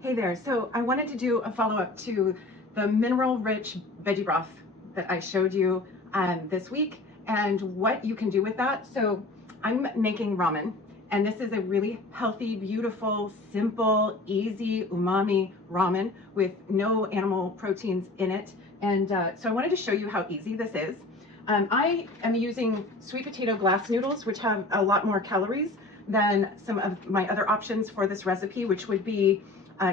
Hey there, so I wanted to do a follow-up to the mineral-rich veggie broth that I showed you this week and what you can do with that. So I'm making ramen, and this is a really healthy, beautiful, simple, easy umami ramen with no animal proteins in it. And so I wanted to show you how easy this is. I am using sweet potato glass noodles, which have a lot more calories than some of my other options for this recipe, which would be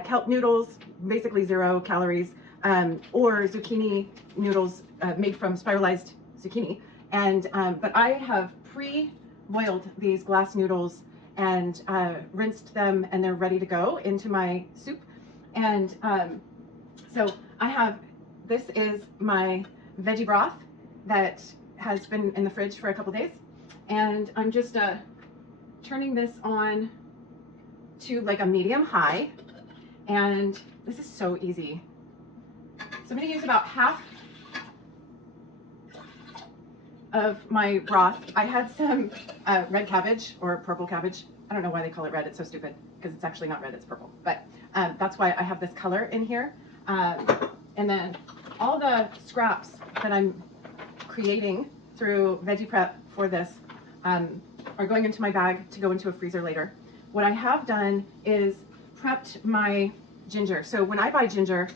kelp noodles, basically 0 calories, or zucchini noodles made from spiralized zucchini. And but I have pre-boiled these glass noodles and rinsed them, and they're ready to go into my soup. And so I have, this is my veggie broth that has been in the fridge for a couple days, and I'm just turning this on to like a medium high. And this is so easy. So I'm going to use about half of my broth. I had some red cabbage or purple cabbage. I don't know why they call it red. It's so stupid because it's actually not red, it's purple. But that's why I have this color in here. And then all the scraps that I'm creating through veggie prep for this are going into my bag to go into a freezer later. What I have done is prepped my ginger. So when I buy ginger,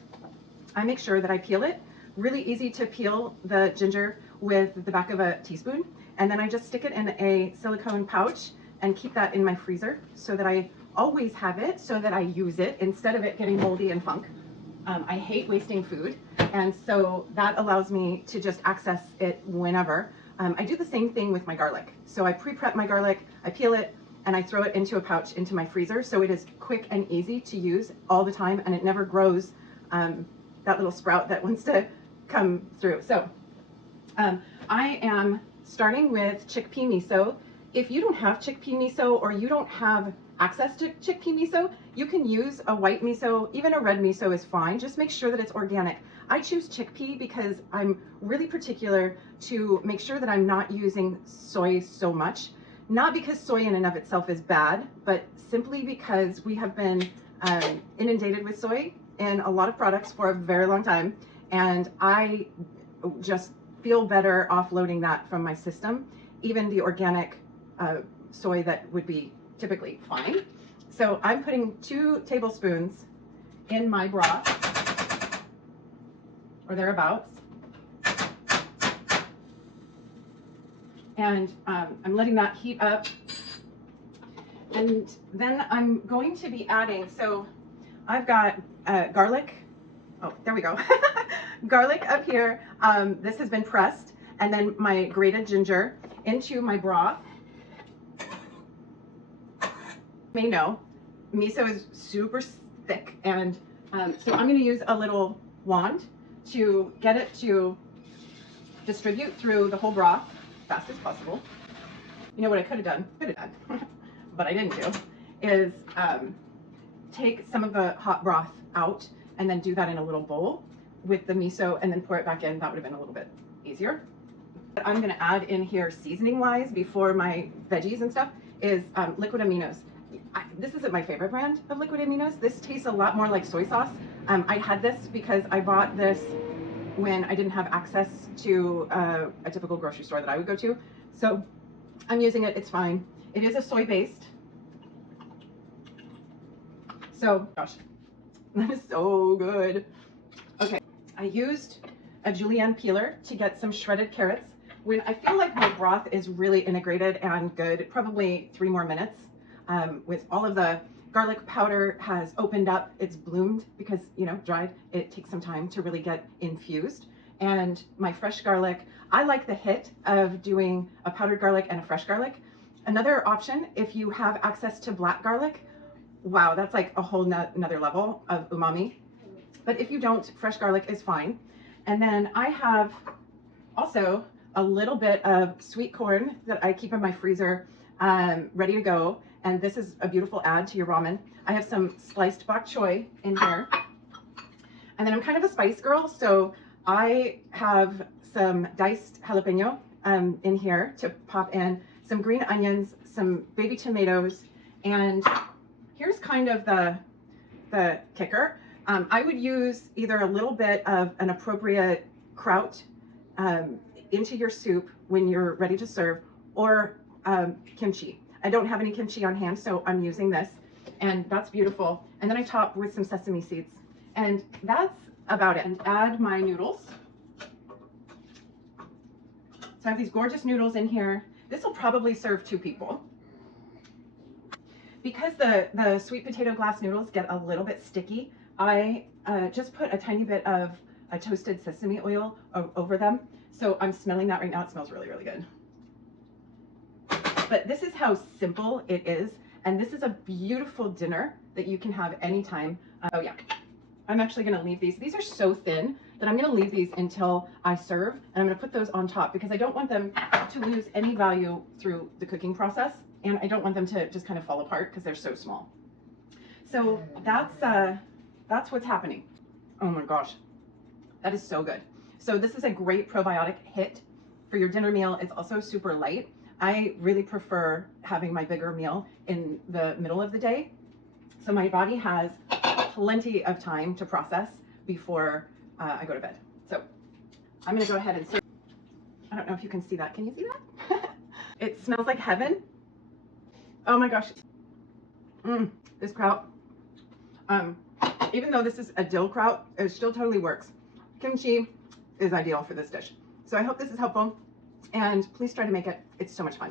I make sure that I peel it. Really easy to peel the ginger with the back of a teaspoon. And then I just stick it in a silicone pouch and keep that in my freezer so that I always have it, so that I use it instead of it getting moldy and funk. I hate wasting food, and so that allows me to just access it whenever. I do the same thing with my garlic. So I pre-prep my garlic, I peel it, and I throw it into a pouch into my freezer, so it is quick and easy to use all the time, and it never grows that little sprout that wants to come through. So I am starting with chickpea miso. If you don't have chickpea miso, or you don't have access to chickpea miso, you can use a white miso. Even a red miso is fine. Just make sure that it's organic. I choose chickpea because I'm really particular to make sure that I'm not using soy so much. Not because soy in and of itself is bad, but simply because we have been inundated with soy in a lot of products for a very long time, and I just feel better offloading that from my system, even the organic soy that would be typically fine. So I'm putting 2 tablespoons in my broth, or thereabouts. And I'm letting that heat up. And then I'm going to be adding, so I've got garlic. Oh, there we go. Garlic up here. This has been pressed. And then my grated ginger into my broth. You may know, miso is super thick. And so I'm going to use a little wand to get it to distribute through the whole broth fast as possible. You know what I could have done, but I didn't do, is take some of the hot broth out and then do that in a little bowl with the miso and then pour it back in. That would have been a little bit easier. What I'm going to add in here seasoning wise before my veggies and stuff is liquid aminos. This isn't my favorite brand of liquid aminos. This tastes a lot more like soy sauce. I had this because I bought this when I didn't have access to a typical grocery store that I would go to. So I'm using it, it's fine. It is a soy based. So, gosh, that is so good. Okay, I used a julienne peeler to get some shredded carrots. When I feel like my broth is really integrated and good, probably 3 more minutes. With all of the garlic powder has opened up, it's bloomed because, you know, dried. It takes some time to really get infused. And my fresh garlic, I like the hit of doing a powdered garlic and a fresh garlic. Another option, if you have access to black garlic, wow, that's like a whole another level of umami. But if you don't, fresh garlic is fine. And then I have also a little bit of sweet corn that I keep in my freezer ready to go. And this is a beautiful add to your ramen. I have some sliced bok choy in here. And then I'm kind of a spice girl, so I have some diced jalapeno in here to pop in, some green onions, some baby tomatoes, and here's kind of the the kicker. I would use either a little bit of an appropriate kraut into your soup when you're ready to serve, or kimchi. I don't have any kimchi on hand, so I'm using this, and that's beautiful. And then I top with some sesame seeds, and that's about it. And add my noodles. So I have these gorgeous noodles in here. This will probably serve 2 people. Because the sweet potato glass noodles get a little bit sticky, I just put a tiny bit of a toasted sesame oil over them. So I'm smelling that right now. It smells really, really good. But this is how simple it is. And this is a beautiful dinner that you can have anytime. Oh yeah, I'm actually gonna leave these. These are so thin that I'm gonna leave these until I serve. And I'm gonna put those on top because I don't want them to lose any value through the cooking process. And I don't want them to just kind of fall apart because they're so small. So that's what's happening. Oh my gosh, that is so good. So this is a great probiotic hit for your dinner meal. It's also super light. I really prefer having my bigger meal in the middle of the day. So my body has plenty of time to process before I go to bed. So I'm gonna go ahead and serve. I don't know if you can see that. Can you see that? It smells like heaven. Oh my gosh. This kraut, even though this is a dill kraut, it still totally works. Kimchi is ideal for this dish. So I hope this is helpful, and please try to make it. It's so much fun.